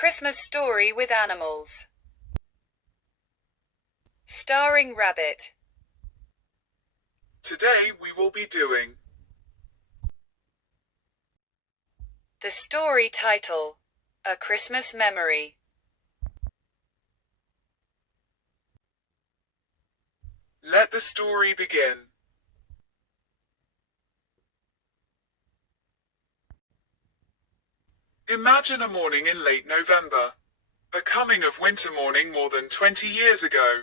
Christmas story with animals. Starring Rabbit. Today we will be doing The story title, A Christmas Memory. Let the story begin. Imagine a morning in late November. A coming of winter morning more than 20 years ago.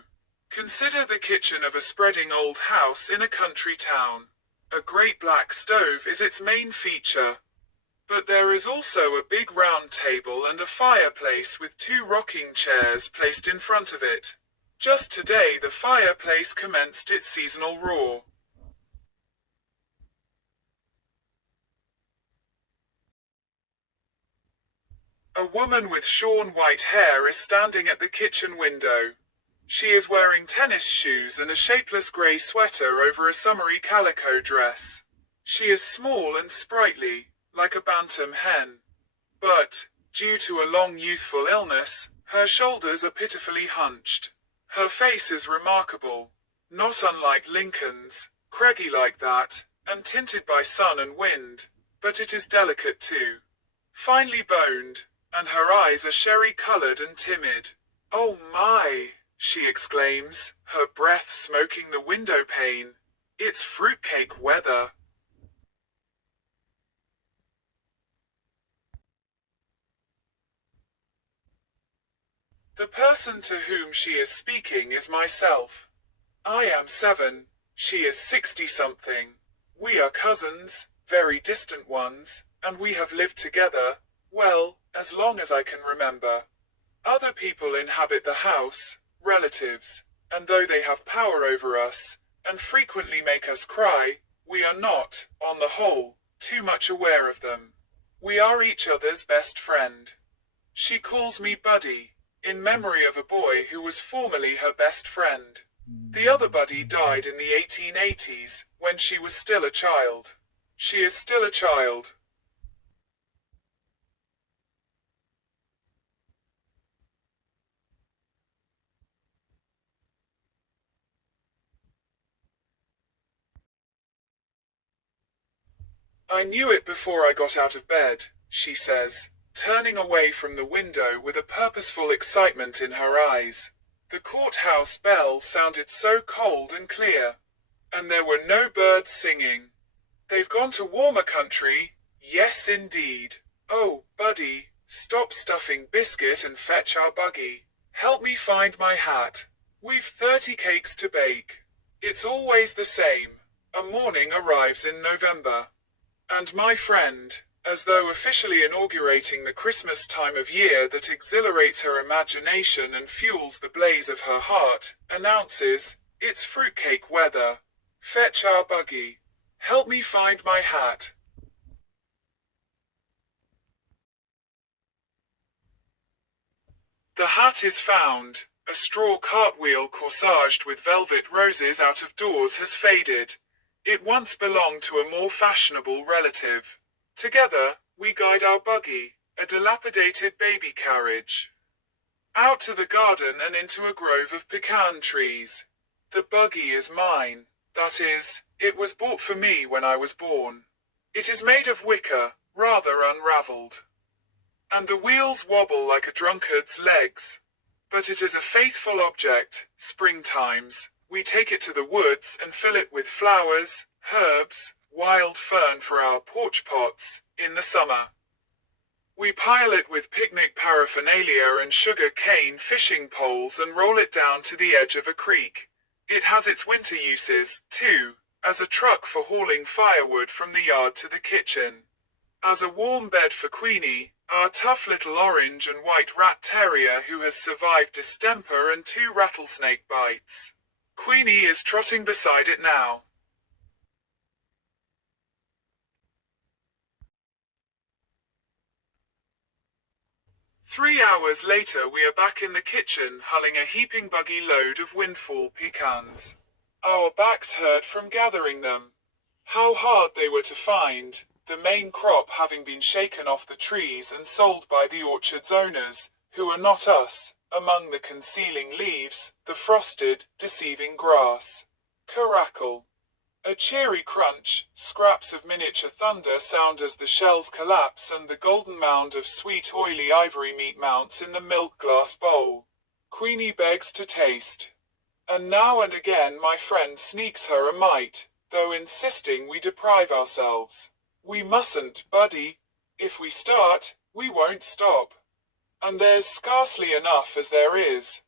Consider the kitchen of a spreading old house in a country town. A great black stove is its main feature. But there is also a big round table and a fireplace with two rocking chairs placed in front of it. Just today the fireplace commenced its seasonal roar. A woman with shorn white hair is standing at the kitchen window. She is wearing tennis shoes and a shapeless grey sweater over a summery calico dress. She is small and sprightly, like a bantam hen. But, due to a long youthful illness, her shoulders are pitifully hunched. Her face is remarkable, not unlike Lincoln's, craggy like that, and tinted by sun and wind, but it is delicate too. Finely boned, and her eyes are sherry-colored and timid. "Oh my!" she exclaims, her breath smoking the window pane. "It's fruitcake weather." The person to whom she is speaking is myself. I am 7, she is 60-something. We are cousins, very distant ones, and we have lived together, well, as long as I can remember. Other people inhabit the house, relatives, and though they have power over us, and frequently make us cry, we are not, on the whole, too much aware of them. We are each other's best friend. She calls me Buddy, in memory of a boy who was formerly her best friend. The other Buddy died in the 1880s, when she was still a child. She is still a child. I knew it before I got out of bed, she says, turning away from the window with a purposeful excitement in her eyes. The courthouse bell sounded so cold and clear. And there were no birds singing. They've gone to warmer country, yes indeed. Oh, Buddy, stop stuffing biscuit and fetch our buggy. Help me find my hat. We've 30 cakes to bake. It's always the same. A morning arrives in November. And my friend, as though officially inaugurating the Christmas time of year that exhilarates her imagination and fuels the blaze of her heart, announces, "It's fruitcake weather. Fetch our buggy. Help me find my hat." The hat is found. A straw cartwheel corsaged with velvet roses out of doors has faded. It once belonged to a more fashionable relative. Together, we guide our buggy, a dilapidated baby carriage, out to the garden and into a grove of pecan trees. The buggy is mine. That is, it was bought for me when I was born. It is made of wicker, rather unraveled. And the wheels wobble like a drunkard's legs. But it is a faithful object, springtimes. We take it to the woods and fill it with flowers, herbs, wild fern for our porch pots, in the summer. We pile it with picnic paraphernalia and sugar cane fishing poles and roll it down to the edge of a creek. It has its winter uses, too, as a truck for hauling firewood from the yard to the kitchen. As a warm bed for Queenie, our tough little orange and white rat terrier who has survived distemper and 2 rattlesnake bites. Queenie is trotting beside it now. Three hours later we are back in the kitchen hulling a heaping buggy load of windfall pecans. Our backs hurt from gathering them. How hard they were to find, the main crop having been shaken off the trees and sold by the orchard's owners, who are not us, among the concealing leaves, the frosted, deceiving grass. Carackle. A cheery crunch, scraps of miniature thunder sound as the shells collapse and the golden mound of sweet oily ivory meat mounts in the milk glass bowl. Queenie begs to taste. And now and again my friend sneaks her a mite, though insisting we deprive ourselves. We mustn't, Buddy. If we start, we won't stop. And there's scarcely enough as there is.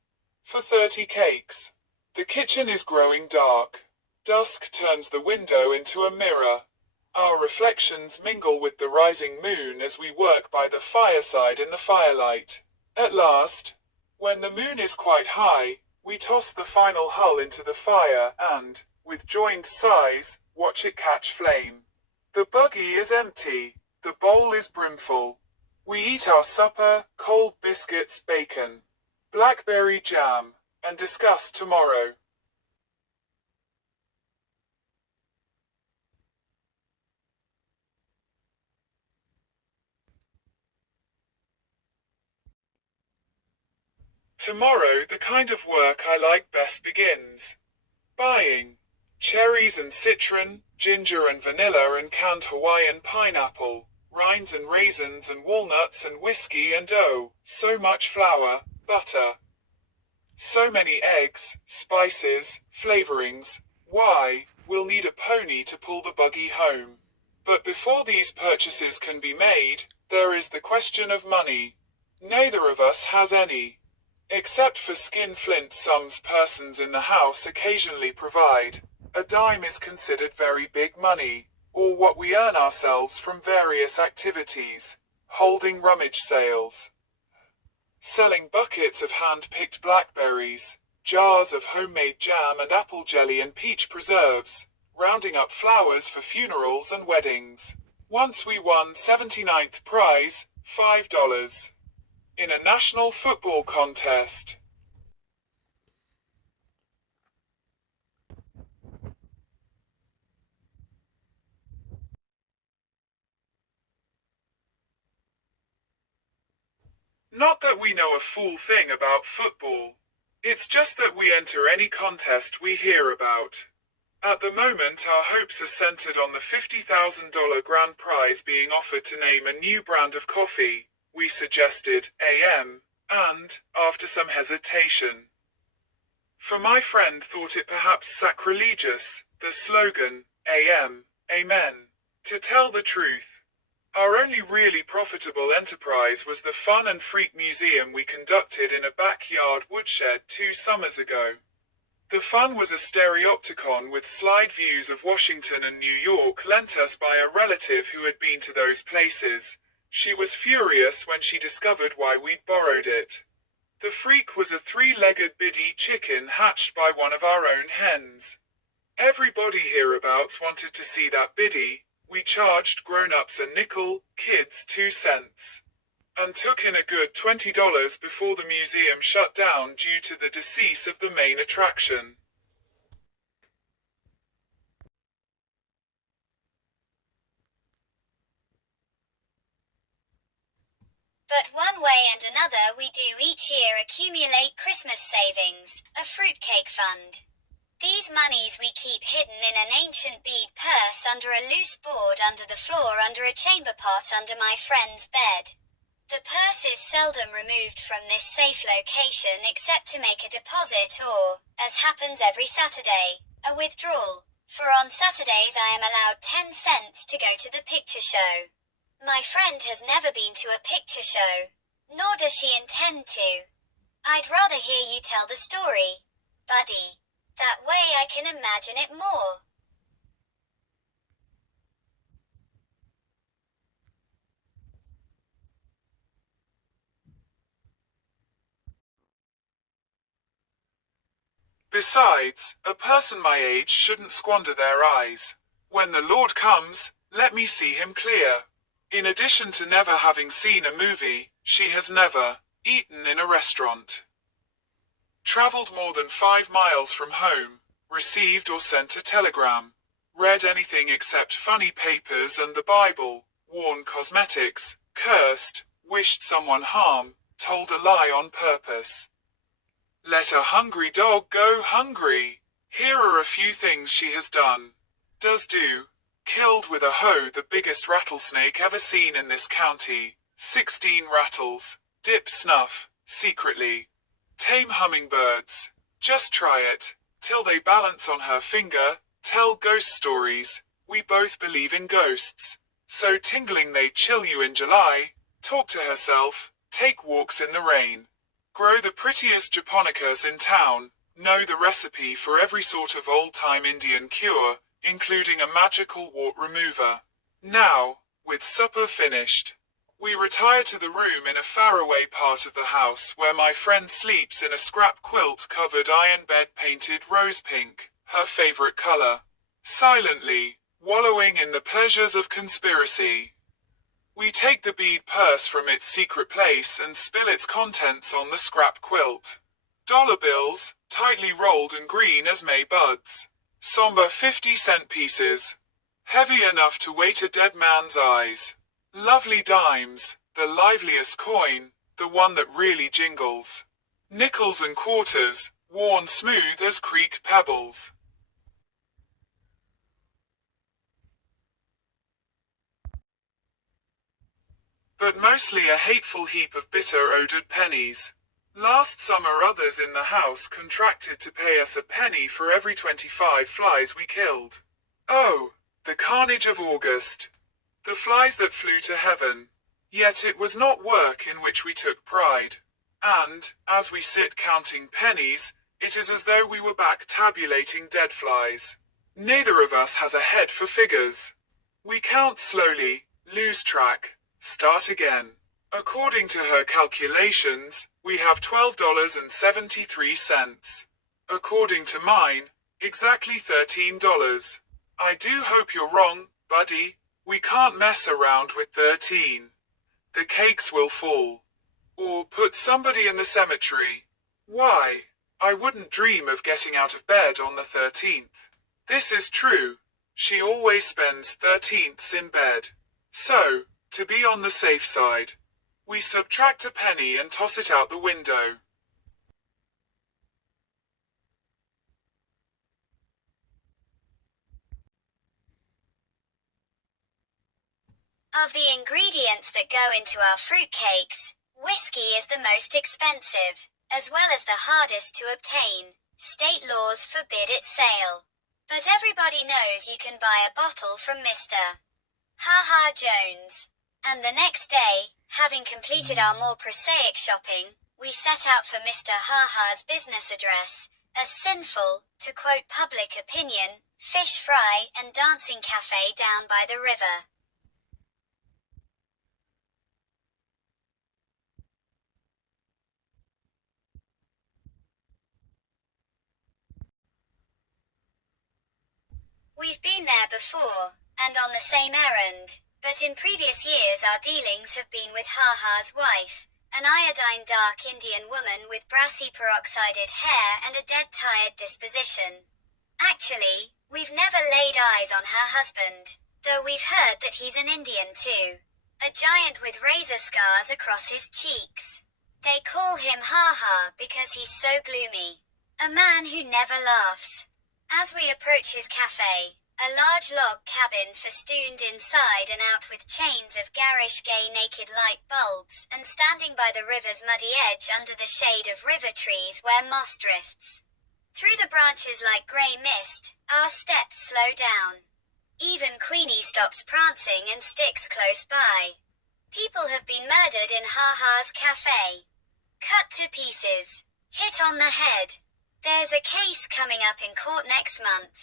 For 30 cakes. The kitchen is growing dark. Dusk turns the window into a mirror. Our reflections mingle with the rising moon as we work by the fireside in the firelight. At last, when the moon is quite high, we toss the final hull into the fire and, with joined sighs, watch it catch flame. The buggy is empty. The bowl is brimful. We eat our supper, cold biscuits, bacon, blackberry jam, and discuss tomorrow. Tomorrow the kind of work I like best begins. Buying cherries and citron, ginger and vanilla and canned Hawaiian pineapple, rinds and raisins and walnuts and whiskey and oh, so much flour, butter. So many eggs, spices, flavorings. Why, we'll need a pony to pull the buggy home. But before these purchases can be made, there is the question of money. Neither of us has any. Except for skinflint sums persons in the house occasionally provide. A dime is considered very big money, or what we earn ourselves from various activities. Holding rummage sales. Selling buckets of hand-picked blackberries, jars of homemade jam and apple jelly and peach preserves, rounding up flowers for funerals and weddings. Once we won 79th prize, $5. In a national football contest. Not that we know a fool thing about football. It's just that we enter any contest we hear about. At the moment our hopes are centered on the $50,000 grand prize being offered to name a new brand of coffee. We suggested AM, and, after some hesitation. For my friend thought it perhaps sacrilegious, the slogan, AM, Amen. To tell the truth, our only really profitable enterprise was the Fun and Freak Museum we conducted in a backyard woodshed 2 summers ago. The Fun was a stereopticon with slide views of Washington and New York lent us by a relative who had been to those places. She was furious when she discovered why we'd borrowed it. The Freak was a 3-legged biddy chicken hatched by one of our own hens. Everybody hereabouts wanted to see that biddy. We charged grown-ups a nickel, kids 2 cents. And took in a good $20 before the museum shut down due to the decease of the main attraction. But one way and another we do each year accumulate Christmas savings, a fruitcake fund. These monies we keep hidden in an ancient bead purse under a loose board under the floor under a chamber pot under my friend's bed. The purse is seldom removed from this safe location except to make a deposit or, as happens every Saturday, a withdrawal, for on Saturdays I am allowed 10 cents to go to the picture show. My friend has never been to a picture show, nor does she intend to. I'd rather hear you tell the story, Buddy. That way I can imagine it more. Besides, a person my age shouldn't squander their eyes. When the Lord comes, let me see him clear. In addition to never having seen a movie, she has never eaten in a restaurant, traveled more than 5 miles from home, received or sent a telegram, read anything except funny papers and the Bible, worn cosmetics, cursed, wished someone harm, told a lie on purpose. Let a hungry dog go hungry. Here are a few things she has done. Does do. Killed with a hoe the biggest rattlesnake ever seen in this county. 16 rattles. Dip snuff, secretly. Tame hummingbirds. Just try it. Till they balance on her finger. Tell ghost stories. We both believe in ghosts. So tingling they chill you in July. Talk to herself. Take walks in the rain. Grow the prettiest japonicas in town. Know the recipe for every sort of old-time Indian cure, including a magical wart remover. Now, with supper finished, we retire to the room in a faraway part of the house where my friend sleeps in a scrap quilt-covered iron bed painted rose pink, her favorite color. Silently, wallowing in the pleasures of conspiracy. We take the bead purse from its secret place and spill its contents on the scrap quilt. Dollar bills, tightly rolled and green as May buds. Somber 50-cent pieces. Heavy enough to weight a dead man's eyes. Lovely dimes, the liveliest coin, the one that really jingles. Nickels and quarters, worn smooth as creek pebbles. But mostly a hateful heap of bitter-odored pennies. Last summer others in the house contracted to pay us a penny for every 25 flies we killed. Oh, the carnage of August. The flies that flew to heaven. Yet it was not work in which we took pride. And, as we sit counting pennies, it is as though we were back tabulating dead flies. Neither of us has a head for figures. We count slowly, lose track, start again. According to her calculations, we have $12.73. According to mine, exactly $13. I do hope you're wrong, buddy. We can't mess around with 13. The cakes will fall. Or put somebody in the cemetery. Why? I wouldn't dream of getting out of bed on the 13th. This is true. She always spends 13ths in bed. So, to be on the safe side, we subtract a penny and toss it out the window. Of the ingredients that go into our fruitcakes, whiskey is the most expensive, as well as the hardest to obtain. State laws forbid its sale. But everybody knows you can buy a bottle from Mr. Ha Ha Jones. And the next day, having completed our more prosaic shopping, we set out for Mr. Ha Ha's business address, a sinful, to quote public opinion, fish fry and dancing cafe down by the river. We've been there before, and on the same errand, but in previous years our dealings have been with Ha Ha's wife, an iodine dark Indian woman with brassy peroxided hair and a dead tired disposition. Actually, we've never laid eyes on her husband, though we've heard that he's an Indian too. A giant with razor scars across his cheeks. They call him Ha Ha because he's so gloomy. A man who never laughs. As we approach his cafe, a large log cabin festooned inside and out with chains of garish gay naked light bulbs, and standing by the river's muddy edge under the shade of river trees where moss drifts. Through the branches like grey mist, our steps slow down. Even Queenie stops prancing and sticks close by. People have been murdered in Ha Ha's cafe. Cut to pieces. Hit on the head. There's a case coming up in court next month.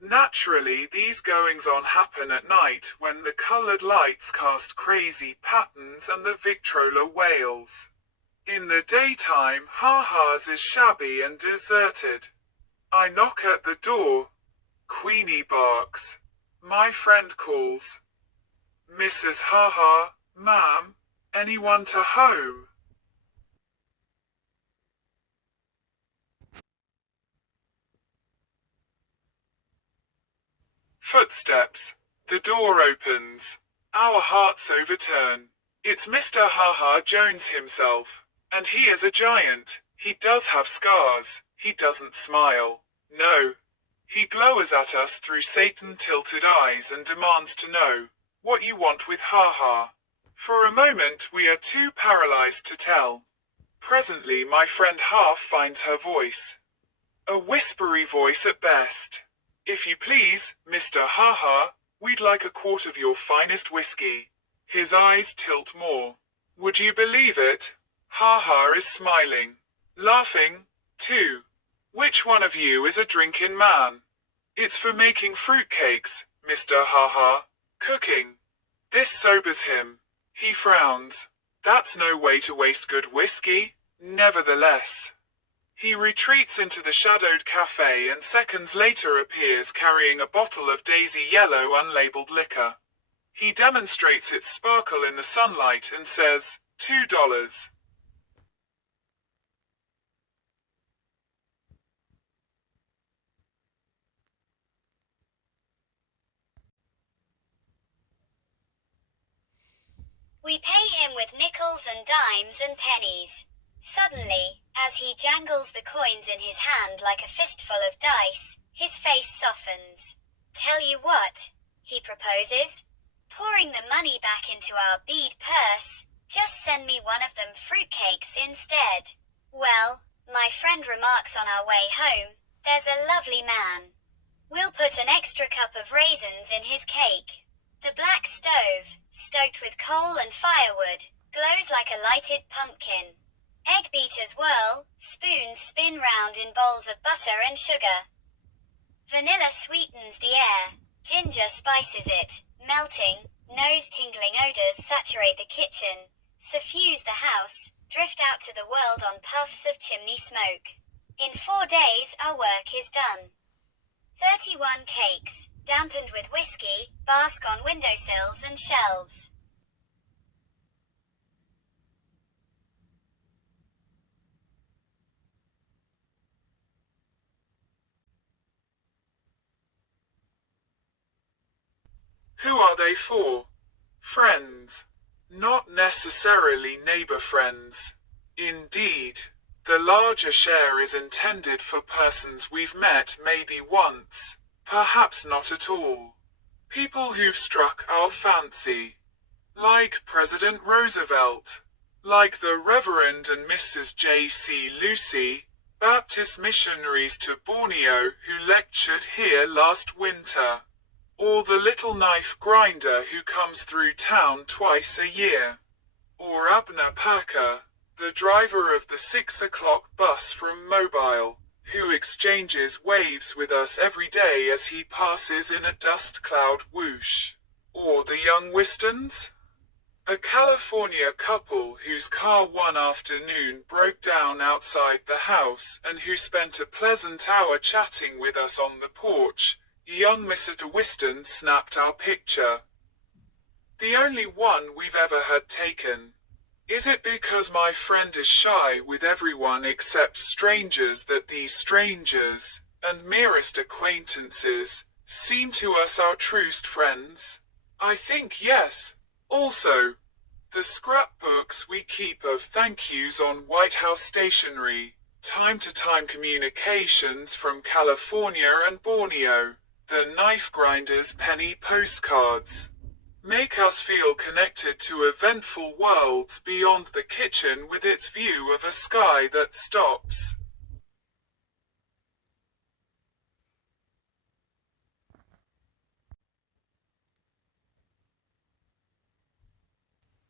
Naturally, these goings-on happen at night when the colored lights cast crazy patterns and the Victrola wails. In the daytime, Ha Ha's is shabby and deserted. I knock at the door. Queenie barks. My friend calls. Mrs. Ha Ha, ma'am, anyone to home? Footsteps. The door opens. Our hearts overturn. It's Mr. Ha-Ha Jones himself. And he is a giant. He does have scars. He doesn't smile. No. He glowers at us through Satan-tilted eyes and demands to know what you want with Ha-Ha. For a moment we are too paralyzed to tell. Presently my friend half finds her voice. A whispery voice at best. If you please, Mr. Ha-Ha, we'd like a quart of your finest whiskey. His eyes tilt more. Would you believe it? Ha-Ha is smiling. Laughing, too. Which one of you is a drinking man? It's for making fruitcakes, Mr. Ha-Ha. Cooking. This sobers him. He frowns. That's no way to waste good whiskey. Nevertheless. He retreats into the shadowed cafe and seconds later appears carrying a bottle of daisy yellow unlabeled liquor. He demonstrates its sparkle in the sunlight and says, $2. We pay him with nickels and dimes and pennies. Suddenly, as he jangles the coins in his hand like a fistful of dice, his face softens. Tell you what, he proposes, pouring the money back into our bead purse, just send me one of them fruitcakes instead. Well, my friend remarks on our way home, there's a lovely man. We'll put an extra cup of raisins in his cake. The black stove, stoked with coal and firewood, glows like a lighted pumpkin. Egg beaters whirl, spoons spin round in bowls of butter and sugar. Vanilla sweetens the air, ginger spices it, melting, nose-tingling odors saturate the kitchen, suffuse the house, drift out to the world on puffs of chimney smoke. In 4 days our work is done. 31 cakes, dampened with whiskey, bask on windowsills and shelves. Who are they for? Friends. Not necessarily neighbor friends. Indeed, the larger share is intended for persons we've met maybe once, perhaps not at all. People who've struck our fancy. Like President Roosevelt. Like the Reverend and Mrs. J.C. Lucy, Baptist missionaries to Borneo who lectured here last winter. Or the little knife grinder who comes through town twice a year. Or Abner Packer, the driver of the 6 o'clock bus from Mobile, who exchanges waves with us every day as he passes in a dust cloud whoosh. Or the young Wistons? A California couple whose car one afternoon broke down outside the house and who spent a pleasant hour chatting with us on the porch. Young Mr. Whiston snapped our picture. The only one we've ever had taken. Is it because my friend is shy with everyone except strangers that these strangers, and merest acquaintances, seem to us our truest friends? I think yes. Also, the scrapbooks we keep of thank yous on White House stationery, time-to-time communications from California and Borneo, the knife grinder's penny postcards, make us feel connected to eventful worlds beyond the kitchen with its view of a sky that stops.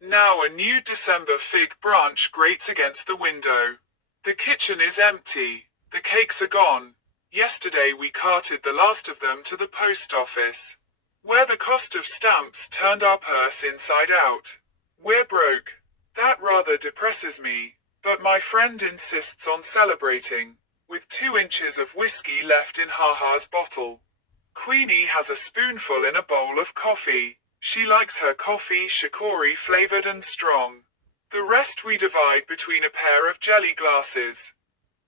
Now a new December fig branch grates against the window. The kitchen is empty. The cakes are gone. Yesterday we carted the last of them to the post office, where the cost of stamps turned our purse inside out. We're broke. That rather depresses me, but my friend insists on celebrating, with 2 inches of whiskey left in Ha-Ha's bottle. Queenie has a spoonful in a bowl of coffee. She likes her coffee chicory flavored and strong. The rest we divide between a pair of jelly glasses.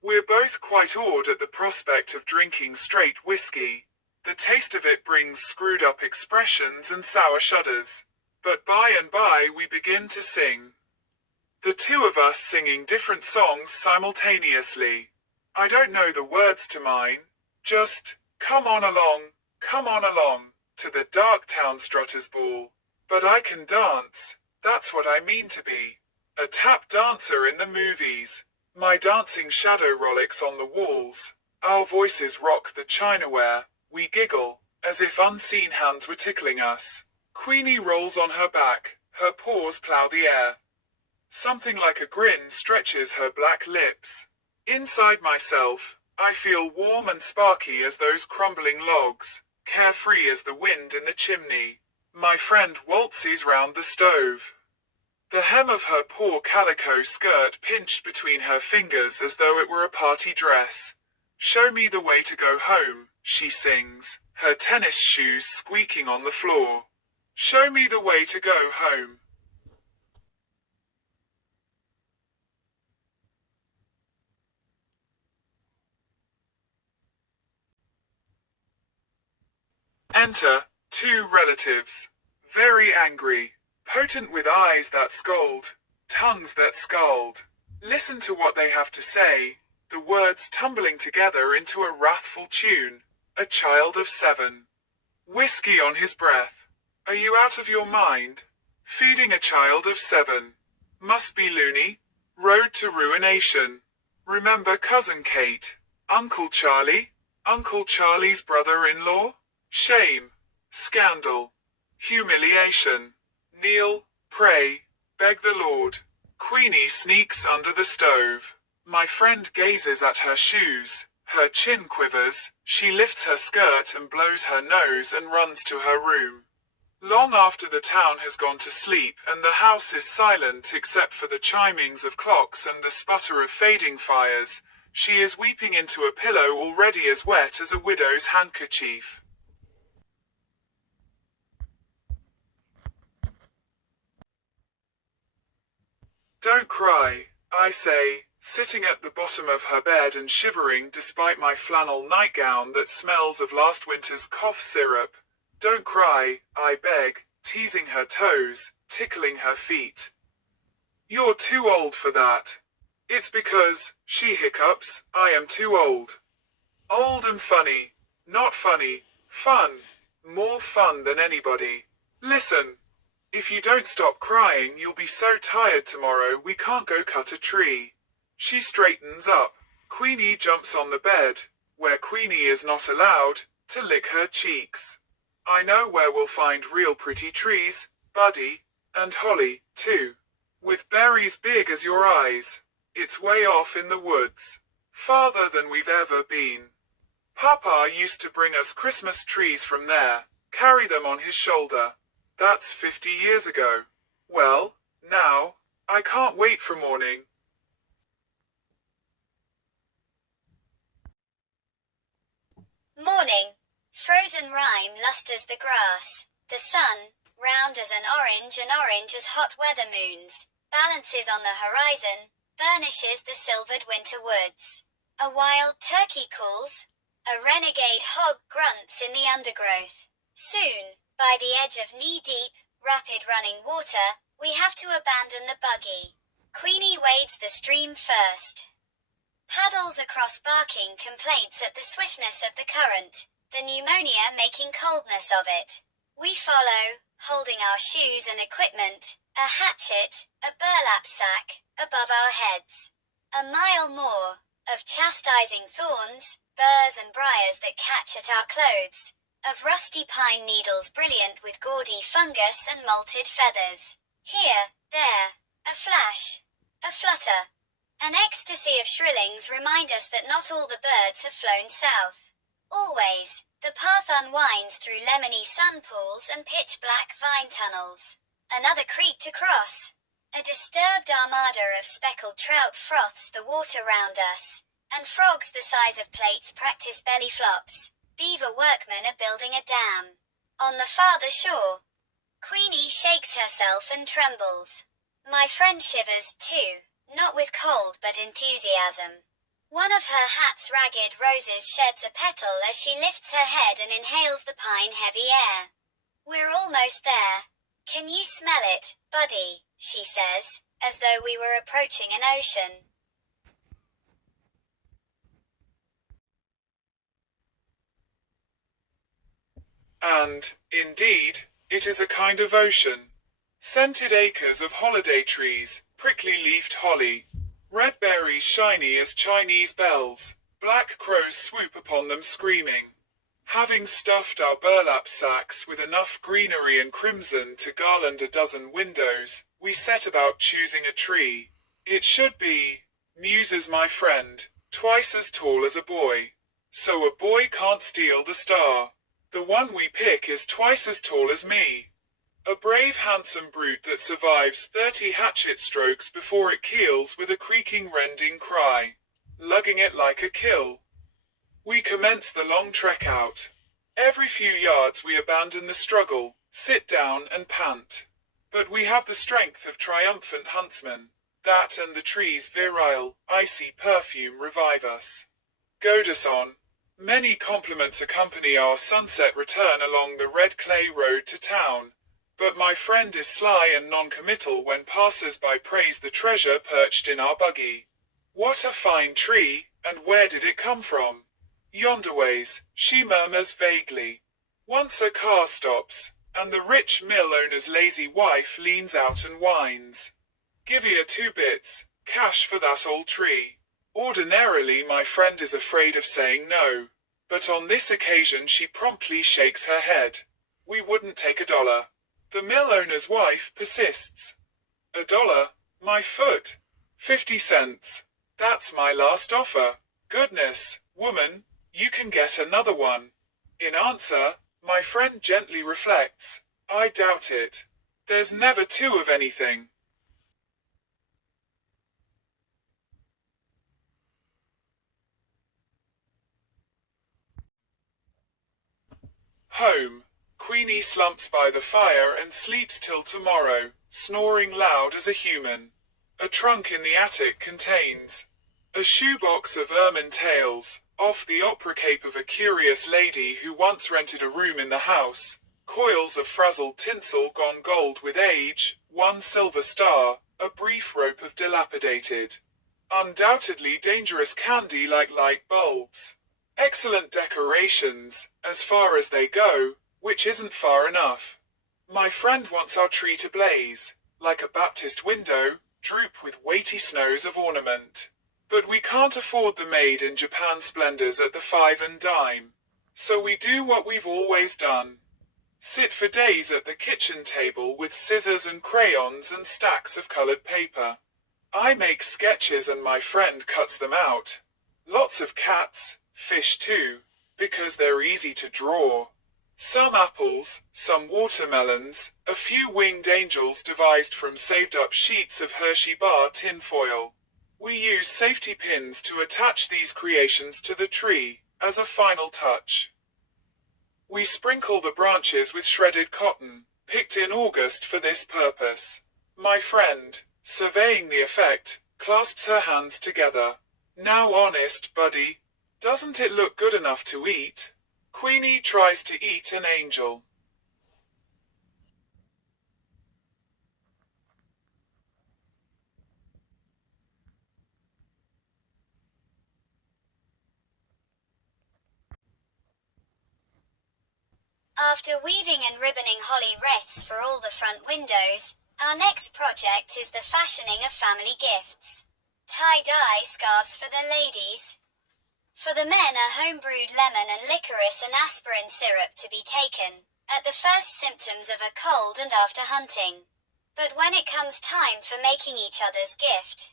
We're both quite awed at the prospect of drinking straight whiskey. The taste of it brings screwed up expressions and sour shudders. But by and by we begin to sing. The two of us singing different songs simultaneously. I don't know the words to mine. Just, come on along, to the Darktown Strutters Ball. But I can dance, that's what I mean to be. A tap dancer in the movies. My dancing shadow rollicks on the walls. Our voices rock the chinaware. We giggle, as if unseen hands were tickling us. Queenie rolls on her back, her paws plow the air. Something like a grin stretches her black lips. Inside myself, I feel warm and sparky as those crumbling logs, carefree as the wind in the chimney. My friend waltzes round the stove. The hem of her poor calico skirt pinched between her fingers as though it were a party dress. Show me the way to go home, she sings, her tennis shoes squeaking on the floor. Show me the way to go home. Enter two relatives, very angry, potent with eyes that scold, tongues that scald. Listen to what they have to say, the words tumbling together into a wrathful tune. A child of 7. Whiskey on his breath. Are you out of your mind? Feeding a child of 7. Must be loony. Road to ruination. Remember Cousin Kate? Uncle Charlie? Uncle Charlie's brother-in-law? Shame. Scandal. Humiliation. Kneel, pray, beg the Lord. Queenie sneaks under the stove. My friend gazes at her shoes. Her chin quivers. She lifts her skirt and blows her nose and runs to her room. Long after the town has gone to sleep and the house is silent except for the chimings of clocks and the sputter of fading fires, she is weeping into a pillow already as wet as a widow's handkerchief. Don't cry, I say, sitting at the bottom of her bed and shivering despite my flannel nightgown that smells of last winter's cough syrup. Don't cry, I beg, teasing her toes, tickling her feet. You're too old for that. It's because, she hiccups, I am too old. Old and funny. Not funny. Fun. More fun than anybody. Listen. If you don't stop crying, you'll be so tired tomorrow we can't go cut a tree. She straightens up. Queenie jumps on the bed, where Queenie is not allowed, to lick her cheeks. I know where we'll find real pretty trees, Buddy, and holly, too. With berries big as your eyes. It's way off in the woods. Farther than we've ever been. Papa used to bring us Christmas trees from there, carry them on his shoulder. That's 50 years ago. Well, now, I can't wait for morning. Morning. Frozen rime lusters the grass. The sun, round as an orange and orange as hot weather moons, balances on the horizon, burnishes the silvered winter woods. A wild turkey calls. A renegade hog grunts in the undergrowth. Soon, by the edge of knee-deep, rapid running water, we have to abandon the buggy. Queenie wades the stream first. Paddles across barking complaints at the swiftness of the current, the pneumonia making coldness of it. We follow, holding our shoes and equipment, a hatchet, a burlap sack, above our heads. A mile more, of chastising thorns, burrs and briars that catch at our clothes, of rusty pine needles brilliant with gaudy fungus and molted feathers. Here, there, a flash, a flutter. An ecstasy of shrillings remind us that not all the birds have flown south. Always, the path unwinds through lemony sun pools and pitch-black vine tunnels. Another creek to cross. A disturbed armada of speckled trout froths the water round us, and frogs the size of plates practice belly flops. Beaver workmen are building a dam. On the farther shore, Queenie shakes herself and trembles. My friend shivers too, not with cold but enthusiasm. One of her hat's ragged roses sheds a petal as she lifts her head and inhales the pine-heavy air. We're almost there. Can you smell it, Buddy? She says, as though we were approaching an ocean. And, indeed, it is a kind of ocean. Scented acres of holiday trees, prickly-leafed holly, red berries shiny as Chinese bells, black crows swoop upon them screaming. Having stuffed our burlap sacks with enough greenery and crimson to garland a dozen windows, we set about choosing a tree. It should be, muses my friend, twice as tall as a boy. So a boy can't steal the star. The one we pick is twice as tall as me. A brave handsome brute that survives 30 hatchet strokes before it keels with a creaking rending cry, lugging it like a kill. We commence the long trek out. Every few yards we abandon the struggle, sit down and pant. But we have the strength of triumphant huntsmen. That and the tree's virile, icy perfume revive us, goad us on. Many compliments accompany our sunset return along the red clay road to town, but my friend is sly and non-committal when passers-by praise the treasure perched in our buggy. What a fine tree, and where did it come from? Yonderways, she murmurs vaguely. Once a car stops, and the rich mill owner's lazy wife leans out and whines. Give you 2 bits, cash for that old tree. Ordinarily my friend is afraid of saying no, but on this occasion she promptly shakes her head. We wouldn't take $1. The mill owner's wife persists. $1? My foot. 50 cents. That's my last offer. Goodness, woman, you can get another one. In answer, my friend gently reflects. I doubt it. There's never 2 of anything. Home. Queenie slumps by the fire and sleeps till tomorrow, snoring loud as a human. A trunk in the attic contains a shoebox of ermine tales, off the opera cape of a curious lady who once rented a room in the house, coils of frazzled tinsel gone gold with age, 1 silver star, a brief rope of dilapidated, undoubtedly dangerous candy like light bulbs. Excellent decorations, as far as they go, which isn't far enough. My friend wants our tree to blaze, like a Baptist window, droop with weighty snows of ornament. But we can't afford the made-in-Japan splendors at the 5 and dime. So we do what we've always done. Sit for days at the kitchen table with scissors and crayons and stacks of colored paper. I make sketches and my friend cuts them out. Lots of cats, fish too, because they're easy to draw. Some apples, some watermelons, a few winged angels devised from saved-up sheets of Hershey bar tinfoil. We use safety pins to attach these creations to the tree, as a final touch. We sprinkle the branches with shredded cotton, picked in August for this purpose. My friend, surveying the effect, clasps her hands together. Now honest, Buddy, doesn't it look good enough to eat? Queenie tries to eat an angel. After weaving and ribboning holly wreaths for all the front windows, our next project is the fashioning of family gifts. Tie-dye scarves for the ladies. For the men, a home-brewed lemon and licorice and aspirin syrup to be taken, at the first symptoms of a cold and after hunting. But when it comes time for making each other's gift,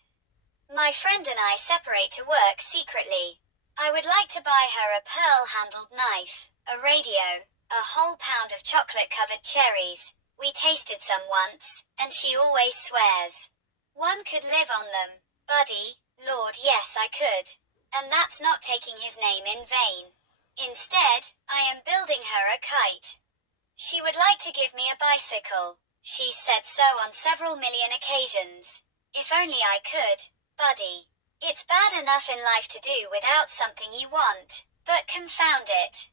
my friend and I separate to work secretly. I would like to buy her a pearl-handled knife, a radio, a whole pound of chocolate-covered cherries. We tasted some once, and she always swears. One could live on them, Buddy. Lord, yes, I could. And that's not taking his name in vain. Instead, I am building her a kite. She would like to give me a bicycle. She's said so on several million occasions. If only I could, Buddy. It's bad enough in life to do without something you want, but confound it.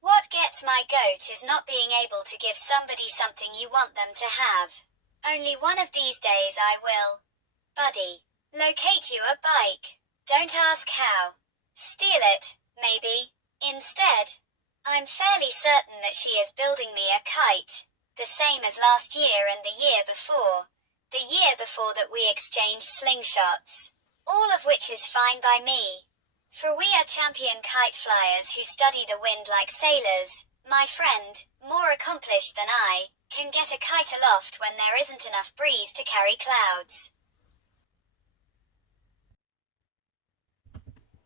What gets my goat is not being able to give somebody something you want them to have. Only one of these days I will, Buddy, locate you a bike. Don't ask how. Steal it, maybe, instead. I'm fairly certain that she is building me a kite, the same as last year and the year before that we exchanged slingshots. All of which is fine by me. For we are champion kite flyers who study the wind like sailors. My friend, more accomplished than I, can get a kite aloft when there isn't enough breeze to carry clouds.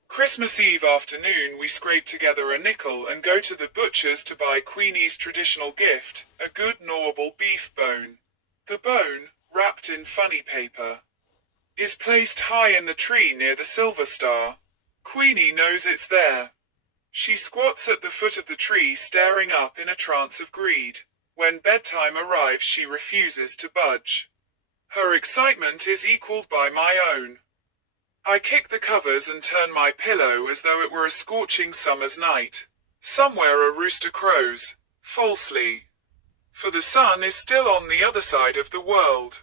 Christmas Eve afternoon we scrape together a nickel and go to the butcher's to buy Queenie's traditional gift, a good gnawable beef bone. The bone, wrapped in funny paper, is placed high in the tree near the silver star. Queenie knows it's there. She squats at the foot of the tree staring up in a trance of greed. When bedtime arrives she refuses to budge. Her excitement is equaled by my own. I kick the covers and turn my pillow as though it were a scorching summer's night. Somewhere a rooster crows, falsely. For the sun is still on the other side of the world.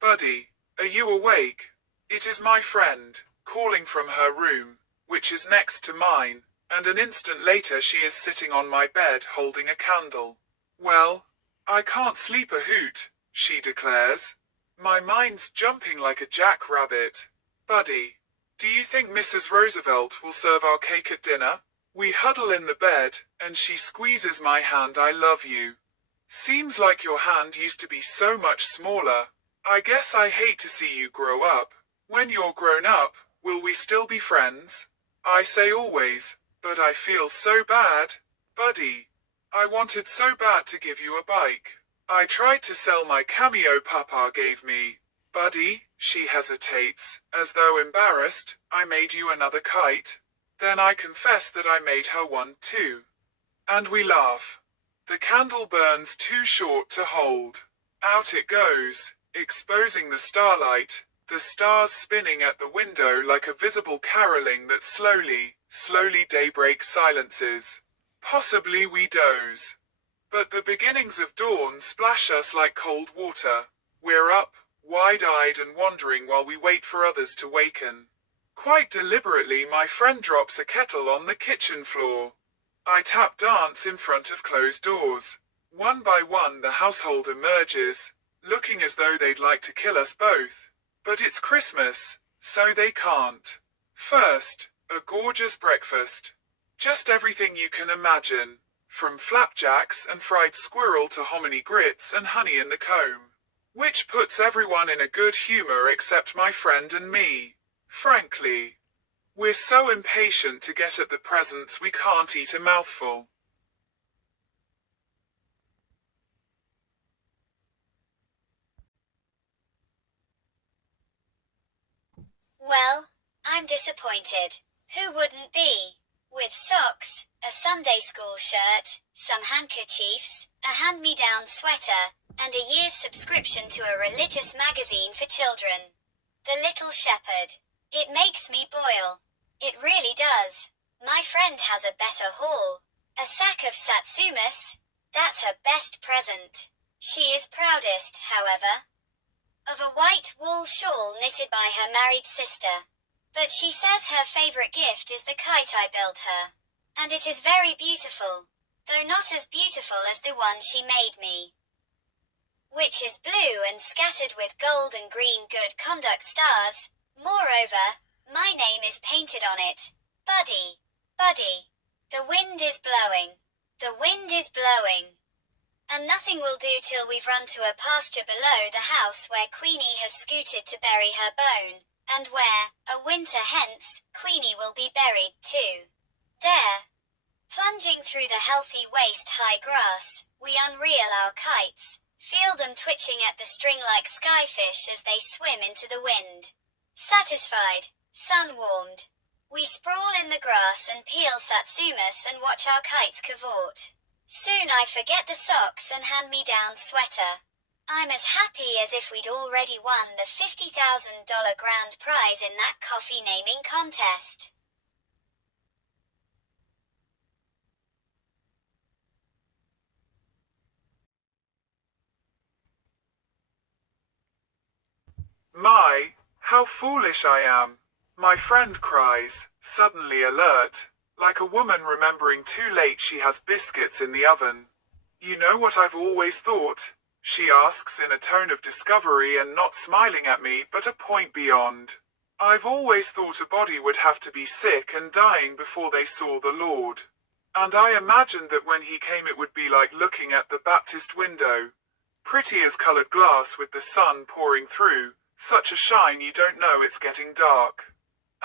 Buddy, are you awake? It is my friend, calling from her room, which is next to mine, and an instant later she is sitting on my bed holding a candle. Well, I can't sleep a hoot, she declares. My mind's jumping like a jackrabbit. Buddy, do you think Mrs. Roosevelt will serve our cake at dinner? We huddle in the bed, and she squeezes my hand. I love you. Seems like your hand used to be so much smaller. I guess I hate to see you grow up. When you're grown up, will we still be friends? I say always, but I feel so bad. Buddy, I wanted so bad to give you a bike. I tried to sell my cameo Papa gave me. Buddy, she hesitates, as though embarrassed. I made you another kite. Then I confess that I made her one too. And we laugh. The candle burns too short to hold. Out it goes, exposing the starlight, the stars spinning at the window like a visible caroling that slowly daybreak silences. Possibly we doze. But the beginnings of dawn splash us like cold water. We're up, wide-eyed and wandering while we wait for others to waken. Quite deliberately my friend drops a kettle on the kitchen floor. I tap dance in front of closed doors. One by one the household emerges, looking as though they'd like to kill us both. But it's Christmas, so they can't. First, a gorgeous breakfast. Just everything you can imagine, from flapjacks and fried squirrel to hominy grits and honey in the comb. Which puts everyone in a good humor except my friend and me. Frankly, we're so impatient to get at the presents we can't eat a mouthful. Well, I'm disappointed. Who wouldn't be? With socks, a Sunday school shirt, some handkerchiefs, a hand-me-down sweater, and a year's subscription to a religious magazine for children. The Little Shepherd. It makes me boil. It really does. My friend has a better haul. A sack of satsumas. That's her best present. She is proudest, however, of a white wool shawl knitted by her married sister. But she says her favorite gift is the kite I built her. And it is very beautiful, though not as beautiful as the one she made me, which is blue and scattered with gold and green good conduct stars. Moreover, my name is painted on it. Buddy. Buddy. The wind is blowing. The wind is blowing. And nothing will do till we've run to a pasture below the house where Queenie has scooted to bury her bone, and where, a winter hence, Queenie will be buried too. There, plunging through the healthy waist-high grass, we unreel our kites, feel them twitching at the string-like skyfish as they swim into the wind. Satisfied, sun-warmed, we sprawl in the grass and peel satsumas and watch our kites cavort. Soon I forget the socks and hand-me-down sweater. I'm as happy as if we'd already won the $50,000 grand prize in that coffee naming contest. My, how foolish I am! My friend cries, suddenly alert, like a woman remembering too late she has biscuits in the oven. You know what I've always thought? She asks in a tone of discovery and not smiling at me but a point beyond. I've always thought a body would have to be sick and dying before they saw the Lord. And I imagined that when he came it would be like looking at the Baptist window. Pretty as colored glass with the sun pouring through, such a shine you don't know it's getting dark.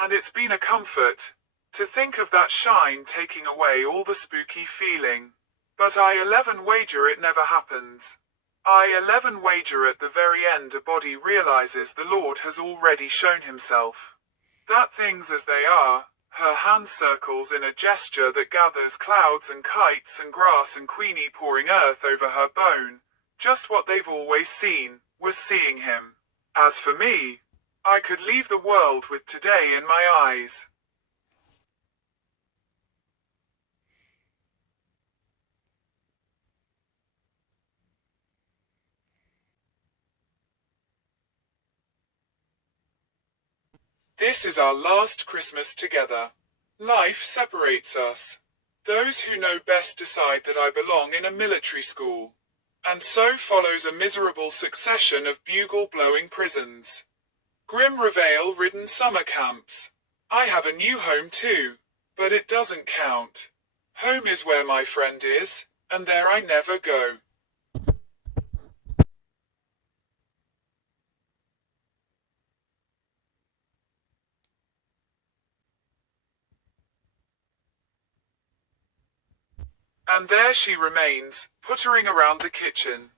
And it's been a comfort to think of that shine taking away all the spooky feeling. But I 11 wager it never happens. I 11 wager at the very end a body realizes the Lord has already shown himself. That things as they are, her hand circles in a gesture that gathers clouds and kites and grass and Queenie pouring earth over her bone, just what they've always seen, was seeing him. As for me, I could leave the world with today in my eyes. This is our last Christmas together. Life separates us. Those who know best decide that I belong in a military school. And so follows a miserable succession of bugle-blowing prisons. Grim reveille-ridden summer camps. I have a new home too, but it doesn't count. Home is where my friend is, and there I never go. And there she remains, puttering around the kitchen.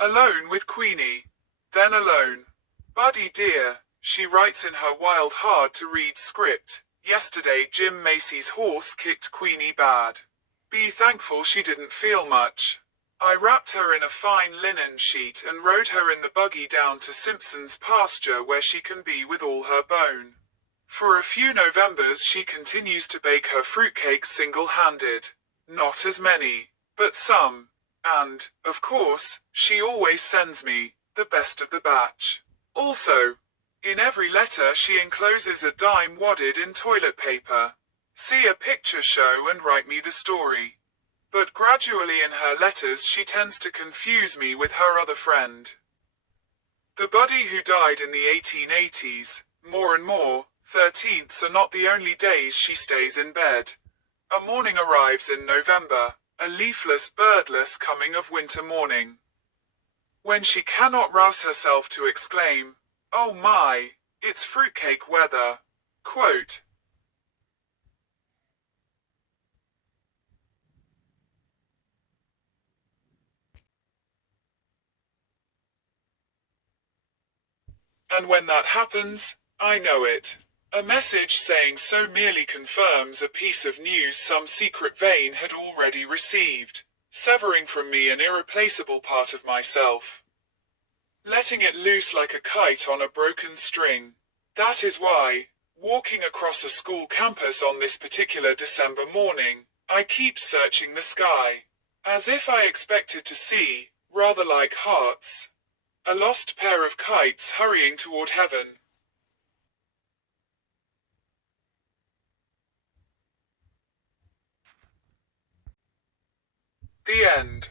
Alone with Queenie. Then alone. Buddy dear, she writes in her wild hard-to-read script. Yesterday Jim Macy's horse kicked Queenie bad. Be thankful she didn't feel much. I wrapped her in a fine linen sheet and rode her in the buggy down to Simpson's pasture where she can be with all her bone. For a few Novembers she continues to bake her fruitcakes single-handed. Not as many, but some. And, of course, she always sends me the best of the batch. Also, in every letter she encloses a dime wadded in toilet paper. See a picture show and write me the story. But gradually in her letters she tends to confuse me with her other friend. The buddy who died in the 1880s, more and more, 13ths are not the only days she stays in bed. A morning arrives in November, a leafless, birdless coming of winter morning. When she cannot rouse herself to exclaim, "Oh my, it's fruitcake weather." Quote. And when that happens, I know it. A message saying so merely confirms a piece of news some secret vein had already received, severing from me an irreplaceable part of myself. Letting it loose like a kite on a broken string. That is why, walking across a school campus on this particular December morning, I keep searching the sky. As if I expected to see, rather like hearts, a lost pair of kites hurrying toward heaven. The end.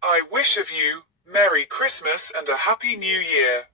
I wish of you, Merry Christmas and a Happy New Year.